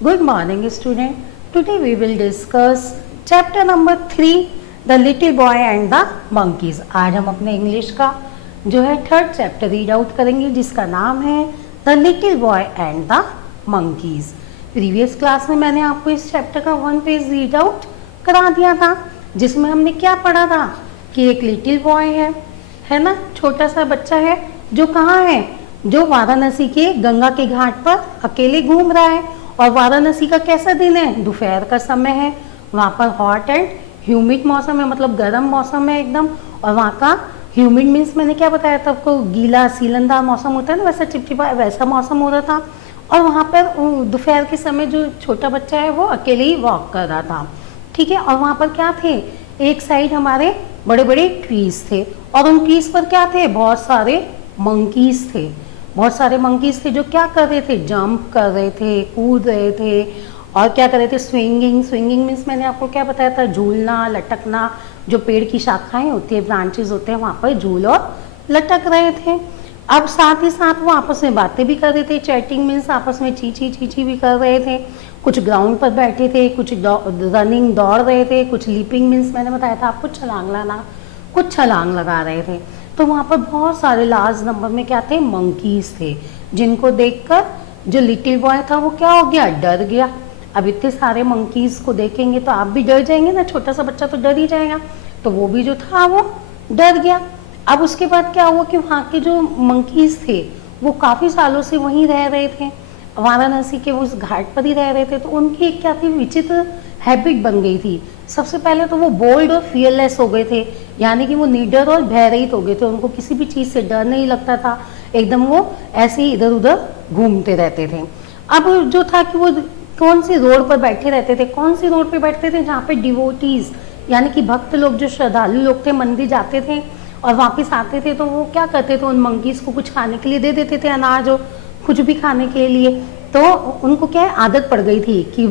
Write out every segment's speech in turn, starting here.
Good morning, student. Today we will discuss chapter number 3, The Little Boy and the Monkeys. आज हम अपने English का जो है थर्ड चैप्टर रीड आउट करेंगे जिसका नाम है the little boy and the monkeys. Previous class में मैंने आपको इस चैप्टर का 1 पेज रीड आउट करा दिया था जिसमें हमने क्या पढ़ा था कि एक लिटिल बॉय है ना, छोटा सा बच्चा है जो कहाँ है, जो वाराणसी के गंगा के घाट पर अकेले घूम रहा है। और वाराणसी का कैसा दिन है, दोपहर का समय है, वहाँ पर हॉट एंड ह्यूमिड मौसम है, मतलब गर्म मौसम है एकदम। और वहाँ का ह्यूमिड मीन्स मैंने क्या बताया था आपको, गीला सीलनदार मौसम होता है ना, वैसा चिपचिपा वैसा मौसम हो रहा था। और वहाँ पर दोपहर के समय जो छोटा बच्चा है वो अकेले ही वॉक कर रहा था, ठीक है। और वहाँ पर क्या थे, एक साइड हमारे बड़े बड़े ट्रीज थे और उन ट्रीज पर क्या थे, बहुत सारे मंकीज थे। बहुत सारे मंकीज थे जो क्या कर रहे थे, जंप कर रहे थे, कूद रहे थे और क्या कर रहे थे, स्विंगिंग मीन्स मैंने आपको क्या बताया था, झूलना लटकना। जो पेड़ की शाखाएं होती है, ब्रांचेस होते हैं, वहाँ पर झूल और लटक रहे थे। अब साथ ही साथ वो आपस में बातें भी कर रहे थे, चैटिंग मीन्स आपस में चीची भी कर रहे थे। कुछ ग्राउंड पर बैठे थे, कुछ रनिंग दौड़ रहे थे, कुछ लीपिंग मीन्स मैंने बताया था आपको छलांग लाना, कुछ छलांग लगा रहे थे। तो वहाँ पर बहुत सारे लार्ज नंबर में क्या थे, मंकीज थे, जिनको देखकर जो लिटिल बॉय था वो क्या हो गया, डर गया। अब इतने सारे मंकीज को देखेंगे तो आप भी डर जाएंगे ना, छोटा सा बच्चा तो डर ही जाएगा। तो वो भी जो था वो डर गया। अब उसके बाद क्या हुआ कि वहाँ के जो मंकीज थे वो काफ़ी सालों से वहीं रह रहे थे, वाराणसी के उस घाट पर ही रह रहे थे। तो उनकी एक क्या थी, विचित्र हैबिट बन गई थी। सबसे पहले तो वो बोल्ड और फियरलेस हो गए थे, यानी कि वो निडर और भयरहित हो गए थे। उनको किसी भी चीज़ से डर नहीं लगता था, एकदम वो ऐसे ही इधर उधर घूमते रहते थे। अब जो था कि वो कौन सी रोड पर बैठे रहते थे, कौन सी रोड पर बैठते थे, जहाँ पे डिवोटीज यानी कि भक्त लोग, जो श्रद्धालु लोग थे, मंदिर जाते थे और वापस आते थे तो वो क्या करते थे, उन मंकीज को कुछ खाने के लिए दे देते थे, अनाज हो कुछ भी खाने के लिए। तो उनको क्या है, आदत पड़ गई थी कि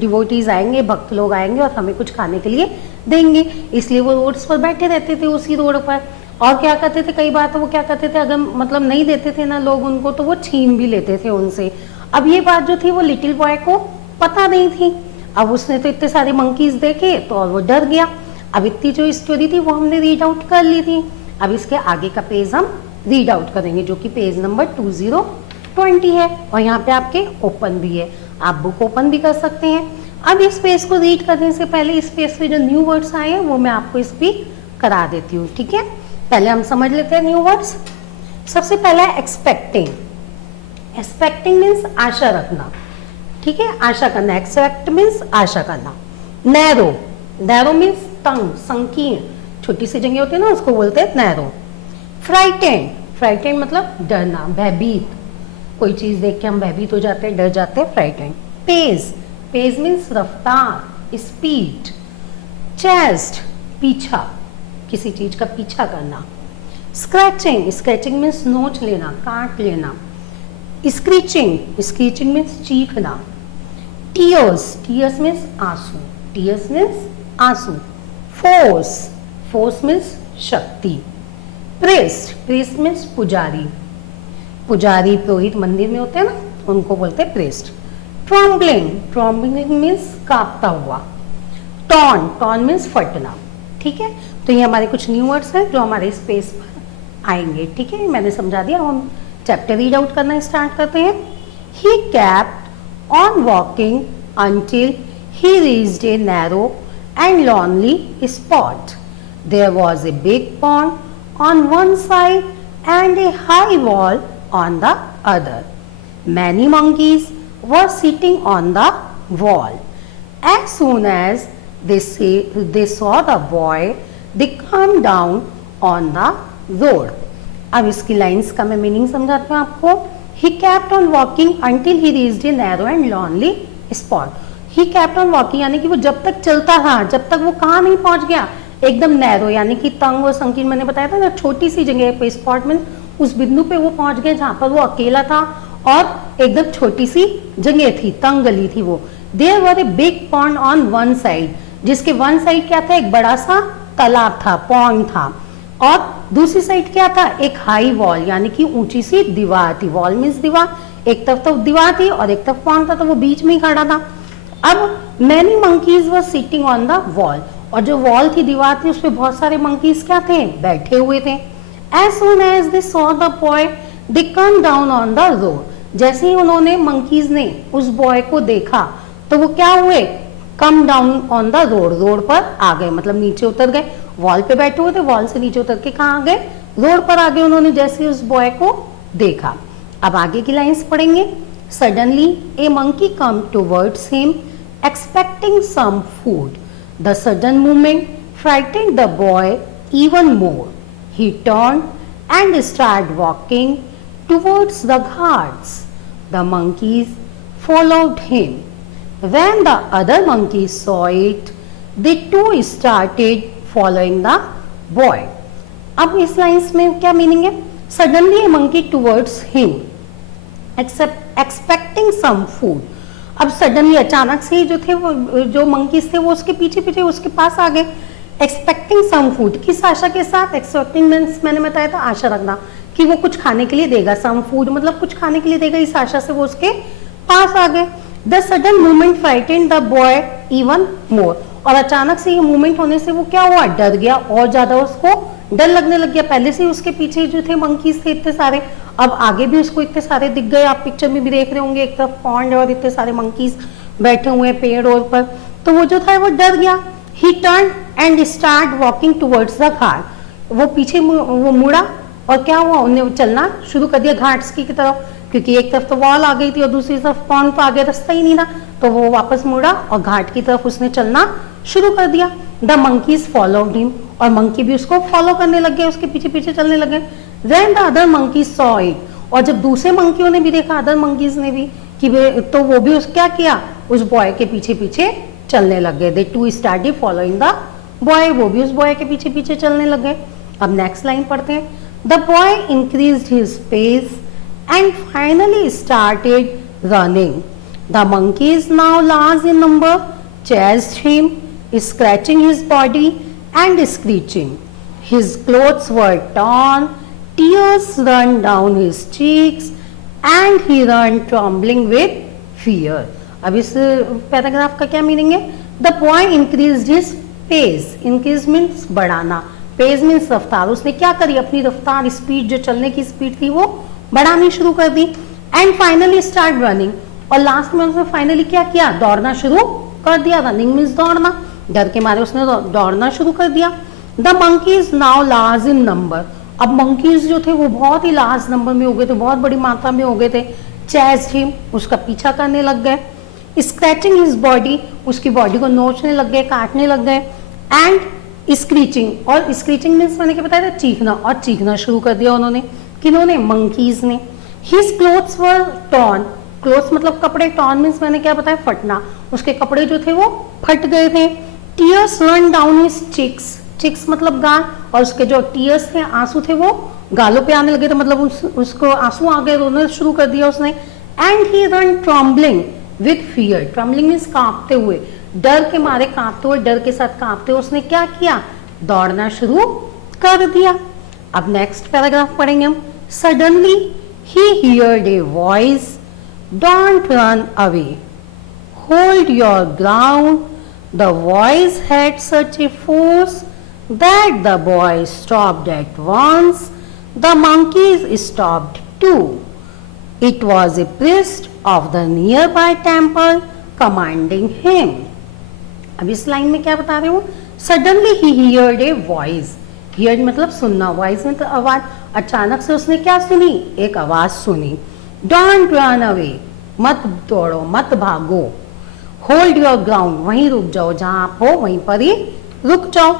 डिवोटीज आएंगे, भक्त लोग आएंगे और हमें कुछ खाने के लिए देंगे, इसलिए वो रोड्स पर बैठे रहते थे उसी रोड पर। और क्या करते थे, कई बार तो वो क्या करते थे, अगर मतलब नहीं देते थे ना लोग उनको, तो वो छीन भी लेते थे उनसे। अब ये बात जो थी वो लिटिल बॉय को पता नहीं थी। अब उसने तो इतने सारे मंकीज देखे तो और वो डर गया। अब इतनी जो स्टोरी थी वो हमने रीड आउट कर ली थी। अब इसके आगे का पेज हम रीड आउट करेंगे जो कि पेज नंबर 2020 है और यहाँ पे आपके ओपन भी है, आप बुक ओपन भी कर सकते हैं। अब इस पेज को रीड करने से पहले इस पेज पे जो न्यू वर्ड्स आए हैं वो मैं आपको स्पीक करा देती हूँ, ठीक है। पहले हम समझ लेते हैं न्यू वर्ड्स। सबसे पहला है एक्सपेक्टिंग। एक्सपेक्टिंग मीन्स आशा रखना, ठीक है, आशा करना। एक्सपेक्ट मीन्स आशा करना। नैरो, नैरो मीन्स तंग, संकीर्ण, छोटी सी जगह होती है ना, उसको बोलते हैं नैरो। फ्राइटेंड, फ्राइटेंड मतलब डरना, भयभीत, कोई चीज देख के हम भयभीत हो जाते हैं, डर जाते हैं, फ्राइटेंड। पेस, पेस मीन्स रफ्तार, स्पीड। चेस्ट, पीछा, किसी चीज का पीछा करना। स्क्रैचिंग, स्क्रैचिंग मीन्स नोच लेना, काट लेना। स्क्रीचिंग, स्क्रीचिंग मीन्स चीखना। टीयर्स, टीयर्स मीन्स आंसू, टीयर्स मीन्स आंसू। फोर्स, फोर्स मीन्स शक्ति। प्रेस्ट, प्रेस्ट मीन्स पुजारी, पुजारी पुरोहित मंदिर में होते हैं ना, उनको बोलते हैं प्रेस्ट। ट्रम्बलिंग, ट्रम्बलिंग मीन्स कांपता हुआ। टॉन, टॉन मीन्स फटना, ठीक है। तो ये हमारे कुछ न्यू वर्ड्स हैं जो हमारे स्पेस पर आएंगे, ठीक है, मैंने समझा दिया। हम चैप्टर रीड आउट करना स्टार्ट करते हैं। He kept on walking until he reached a narrow and lonely spot. There was a big pond on one side and a high wall on the other. Many monkeys were sitting on the wall. As soon as they saw the boy, they came down on the road. अब इसकी lines का मैं meaning समझाती हूँ आपको। He kept on walking until he reached a narrow and lonely spot. He kept on walking यानी कि वो जब तक चलता रहा, जब तक वो कहाँ नहीं पहुंच गया, एकदम नैरो यानी कि तंग और संकीर्ण, मैंने बताया था ना, छोटी सी जगह पे, स्पॉट में, उस बिंदु पे वो पहुंच गया जहां पर वो अकेला था और एकदम छोटी सी जगह थी, तंग गली थी वो। There were a big pond on one side, जिसके वन साइड क्या था, एक बड़ा सा तालाब था, पॉन्ड था, और दूसरी साइड क्या था, एक हाई वॉल यानी कि ऊंची सी दीवार थी। वॉल मीन्स दीवार, एक तरफ तो दीवार थी और एक तरफ पॉन्ड था, तो वो बीच में ही खड़ा था। अब many monkeys were sitting on the wall, और जो वॉल थी, दीवार थी, उस पर बहुत सारे मंकीज क्या थे, बैठे हुए थे। As soon as they saw the boy they come down on the road, जैसे ही उन्होंने मंकीज ने उस बॉय को देखा तो वो क्या हुए, कम down on the road, road पर आ गए, मतलब नीचे उतर गए। वॉल पे बैठे हुए थे, वॉल से नीचे उतर के कहाँ आ गए, रोड पर आ गए उन्होंने जैसे उस बॉय को देखा। अब आगे की लाइंस पढ़ेंगे। Suddenly a monkey come towards him expecting some food, the sudden movement frightened the boy even more, he turned and started walking towards the guards. The monkeys followed him. When the other monkeys saw it, they too started following the boy. अब इस lines में क्या meaning है, suddenly a monkey towards him expecting some food. अब suddenly अचानक से ही जो थे वो जो मंकीज थे वो उसके पीछे पीछे उसके पास आ गए, एक्सपेक्टिंग सम फूड, किस आशा के साथ, एक्सपेक्टिंग मीन्स मैंने बताया था आशा रखना कि वो कुछ खाने के लिए देगा, सम फूड मतलब कुछ खाने के लिए देगा, इस आशा से वो उसके पास आ गए। The sudden movement frightened the boy even मोर, और अचानक से ये मूवमेंट होने से वो क्या हुआ, डर गया, और ज्यादा उसको डर लगने लग गया। पहले से उसके पीछे जो थे मंकीज थे इतने सारे, अब आगे भी उसको इतने सारे दिख गए, आप पिक्चर में भी देख रहे होंगे, एक तरफ पॉन्ड और इतने सारे मंकीज बैठे हुए हैं पेड़ और पर, तो वो जो था वो डर गया। He turned and started walking towards the घाट, वो पीछे वो मुड़ा और क्या हुआ, उन्हें चलना शुरू कर दिया घाट की तरफ, क्योंकि एक तरफ तो वॉल आ गई थी और दूसरी तरफ पॉन्ड, तो आगे रास्ता ही नहीं था, तो वो वापस मुड़ा और घाट की तरफ उसने चलना शुरू कर दिया। द मंकीज फॉलोड हिम, और मंकी भी उसको फॉलो करने लग गए, उसके पीछे पीछे चलने लगे। Then the other monkeys saw it, और जब दूसरे मंकियों ने भी देखा, अदर मंकीज ने भी, कि तो वो भी क्या किया, उस बॉय के पीछे पीछे चलने लग गए। They too started following the boy, वो भी उस बॉय के पीछे पीछे चलने लग गए। अब नेक्स्ट लाइन पढ़ते हैं। The boy increased his pace and finally started running, the monkeys now large in number chased him, scratching his body and screeching. His clothes were torn, tears ran down his cheeks and he ran trembling with fear. अब इस paragraph का क्या meaning है, the boy increase his pace, increase means बढ़ाना, pace means रफ्तार, उसने क्या करी, अपनी रफ्तार स्पीड जो चलने की स्पीड थी वो बढ़ानी शुरू कर दी। एंड फाइनली स्टार्ट रनिंग, और लास्ट में उसने फाइनली क्या किया, दौड़ना शुरू कर दिया। रनिंग मीन्स दौड़ना, डर के मारे उसने दौड़ना शुरू कर दिया। The monkeys now large in number, अब मंकीज जो थे वो बहुत ही लार्ज नंबर में हो गए थे, बहुत बड़ी मात्रा में हो गए थे। चेस्ड हिम, उसका पीछा करने लग गए। स्क्रैचिंग हिज बॉडी, उसकी बॉडी को नोचने लग गए, काटने लग गए। एंड स्क्रीचिंग, और स्क्रीचिंग मीन्स मैंने क्या बताया था, चीखना, और चीखना शुरू कर दिया उन्होंने, किन्होंने, मंकीज ने। हिज क्लोथ्स वर टॉर्न, क्लोथ्स मतलब कपड़े, टॉर्न मीन्स मैंने क्या बताया, फटना, उसके कपड़े जो थे वो फट गए थे। Tears run down his cheeks, cheeks मतलब गाल, और उसके जो टीयर्स थे, आंसू थे, वो गालों पे आने लगे थे, मतलब उसको आंसू आ गए, रोना शुरू कर दिया उसने। And he run trembling with fear, trembling means कांपते हुए, डर के मारे कांपते हुए, डर के साथ कांपते हुए उसने क्या किया, दौड़ना शुरू कर दिया। अब नेक्स्ट पैराग्राफ पढ़ेंगे हम। Suddenly he heard a voice, don't run away, hold your ground. The voice had such a force that the boy stopped at once. The monkeys stopped too. It was a priest of the nearby temple commanding him. अब इस line में क्या बता रहे हो, suddenly he heard a voice. Heard मतलब सुनना, voice मतलब आवाज। अचानक से उसने क्या सुनी, एक आवाज सुनी। Don't run away, मत दौड़ो, मत भागो। Hold your ground, वहीं रुक जाओ, जहां आप हो वहीं पर ही रुक जाओ।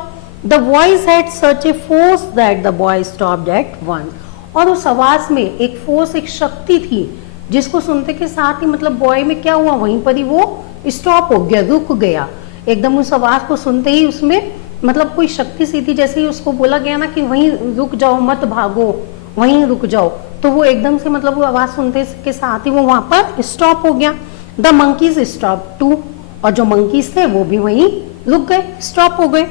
The voice had such a force that the boy stopped at once. और उस आवाज में एक फोर्स, एक शक्ति थी, जिसको सुनते के साथ ही मतलब बॉय में क्या हुआ, वहीं पर ही वो स्टॉप हो गया, रुक गया एकदम। उस आवाज को सुनते ही उसमें मतलब कोई शक्ति सी थी, जैसे ही उसको बोला गया ना कि वहीं रुक जाओ, मत भागो, वहीं रुक जाओ, तो वो एकदम से मतलब वो आवाज सुनते के साथ ही वो वहां पर स्टॉप हो गया। द मंकीज स्टॉप टू, और जो मंकीज थे वो भी वहीं रुक गए, स्टॉप हो गए।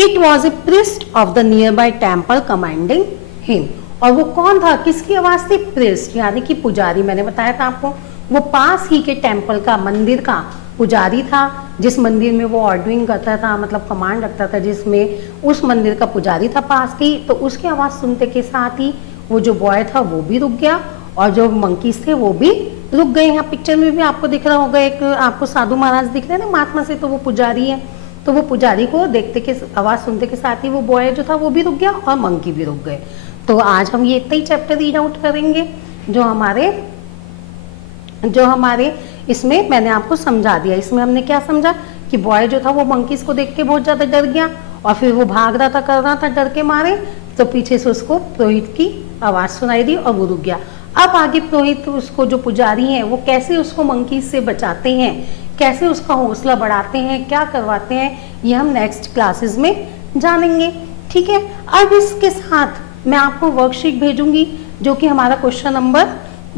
It was a priest of the nearby temple commanding him. और वो कौन था, किसकी आवाज थी, प्रीस्ट यानी कि पुजारी। मैंने बताया था आपको वो पास ही के टेम्पल का, मंदिर का पुजारी था, जिस मंदिर में वो ऑर्डरिंग करता था, मतलब कमांड रखता था, जिसमें उस मंदिर का पुजारी था पास की। तो उसकी आवाज़ सुनते के साथ ही वो जो बॉय था वो भी रुक गया और जो मंकीज थे वो भी रुक गए। यहाँ पिक्चर में भी आपको दिख रहा होगा, एक आपको साधु महाराज दिख रहे हैं ना महात्मा से, तो वो पुजारी है। तो वो पुजारी को देखते के, आवाज़ सुनते के साथ ही वो बॉय जो था वो भी रुक गया और मंकी भी रुक गए। तो आज हम ये इतना ही चैप्टर रीड आउट करेंगे जो हमारे इसमें मैंने आपको समझा दिया। इसमें हमने क्या समझा कि बॉय जो था वो मंकीज को देख के बहुत ज़्यादा डर गया और फिर वो भाग रहा था, कर रहा था डर के मारे, तो पीछे से उसको पुरोहित की आवाज़ सुनाई दी और वो रुक गया। अब आगे पुरोहित उसको, जो पुजारी हैं, वो कैसे उसको मंकीज से बचाते हैं, कैसे उसका हौसला बढ़ाते हैं, क्या करवाते हैं, ये हम नेक्स्ट क्लासेस में जानेंगे। ठीक है, अब इसके साथ मैं आपको वर्कशीट भेजूंगी जो कि हमारा क्वेश्चन नंबर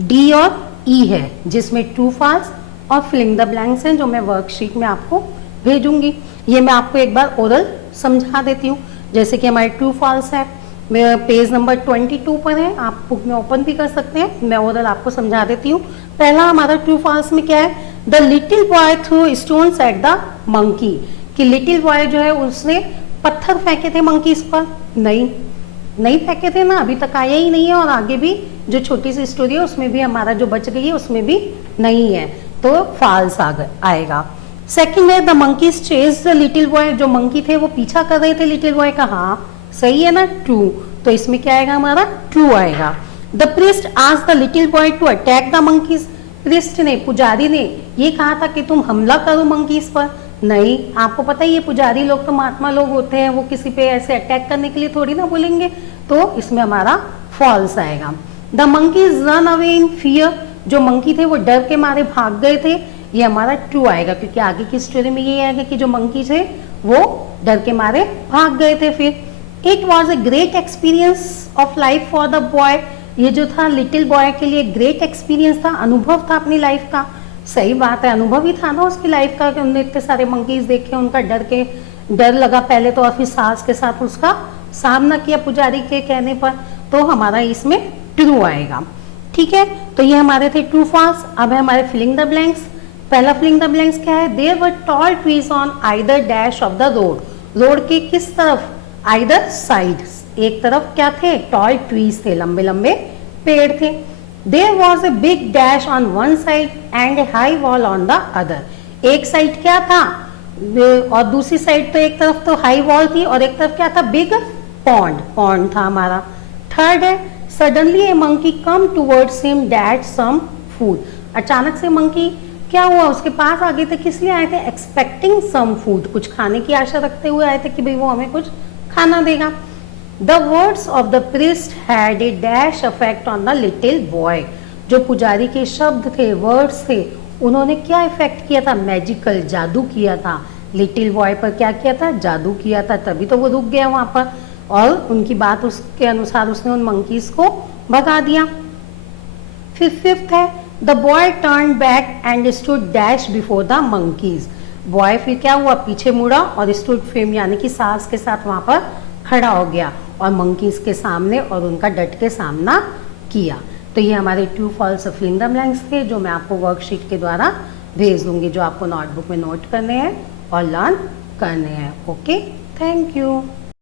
डी और ई है, जिसमें ट्रू फॉल्स और फिलिंग द ब्लैंक्स हैं, जो मैं वर्कशीट में आपको भेजूंगी। ये मैं आपको एक बार ओरल समझा देती हूँ। जैसे कि हमारे ट्रू फॉल्स है, पेज नंबर 22 पर है, आप बुक में ओपन भी कर सकते हैं। मैं ओरल आपको समझा देती हूँ। पहला हमारा ट्रू फॉल्स में क्या है, the little boy through stones at the monkey, कि लिटिल बॉय जो है उसने पत्थर फेंके थे मंकीज पर। नहीं फेंके थे ना, अभी तक आया ही नहीं है, और आगे भी जो छोटी सी स्टोरी है उसमें भी हमारा जो बच गई है उसमें भी नहीं है, तो फॉल्स आएगा। सेकंड है the monkeys chase the little boy, जो मंकी थे वो पीछा कर रहे थे लिटिल बॉय का, हाँ सही है ना, ट्रू। तो इसमें क्या आएगा, हमारा ट्रू आएगा। The priest asked the little boy to attack the monkeys, priest ने, पुजारी ने ये कहा था कि तुम हमला करो मंकीज पर। नहीं, आपको पता ही है पुजारी लोग तो महात्मा लोग होते हैं, वो किसी पे ऐसे अटैक करने के लिए थोड़ी ना बोलेंगे, तो इसमें हमारा फॉल्स आएगा। The monkeys run away in fear, जो मंकी थे वो डर के मारे भाग गए थे, ये हमारा ट्रू आएगा, क्योंकि आगे की स्टोरी में ये आएगा कि जो मंकी थे वो डर के मारे भाग गए थे। फिर it was a great experience of life for the boy, ये जो था लिटिल बॉय के लिए ग्रेट एक्सपीरियंस था, अनुभव था अपनी लाइफ का। सही बात है, अनुभव ही था ना उसकी लाइफ का, कि उन्होंने इतने सारे मंकीज देखे, उनका डर लगा पहले तो, और फिर सास के साथ उसका सामना किया पुजारी के कहने पर, तो हमारा इसमें ट्रू आएगा। ठीक है, तो ये हमारे थे ट्रू फॉल्स। अब है हमारे फिलिंग द ब्लैंक्स। पहला फिलिंग द ब्लैंक्स क्या है, there were tall trees on either dash of the road, road के किस तरफ, आइदर साइड, एक तरफ क्या थे, टॉल ट्रीज थे, लंबे लंबे पेड़ थे। There was a big dash on one side and a high wall on the other, एक साइड क्या था और दूसरी साइड, तो एक तरफ तो हाई वॉल थी और एक तरफ क्या था, बिग पॉन्ड था हमारा। थर्ड है suddenly a monkey come towards him that some food, अचानक से मंकी क्या हुआ उसके पास आ गए थे, किस लिए आए थे, एक्सपेक्टिंग सम फूड, कुछ खाने की आशा रखते हुए आए थे कि भाई वो हमें कुछ खाना देगा। The words of the priest had a dash effect on the little boy, जो पुजारी के शब्द थे, वर्ड्स थे, उन्होंने क्या इफेक्ट किया था, मैजिकल, जादू किया था लिटिल बॉय पर, क्या किया था, जादू किया था, तभी तो वो रुक गया वहां पर, और उनकी बात उसके अनुसार उसने उन मंकीज को भगा दिया। फिर फिफ्थ है the boy turn back and stood dash before the monkeys, boy फिर क्या हुआ, पीछे मुड़ा और स्टूड फेम यानी कि सास के साथ वहां पर खड़ा हो गया और मंकीज के सामने और उनका डट के सामना किया। तो ये हमारे true false filling the blanks थे, जो मैं आपको वर्कशीट के द्वारा भेज दूंगी, जो आपको नोटबुक में नोट करने हैं और लर्न करने हैं। Okay, thank you.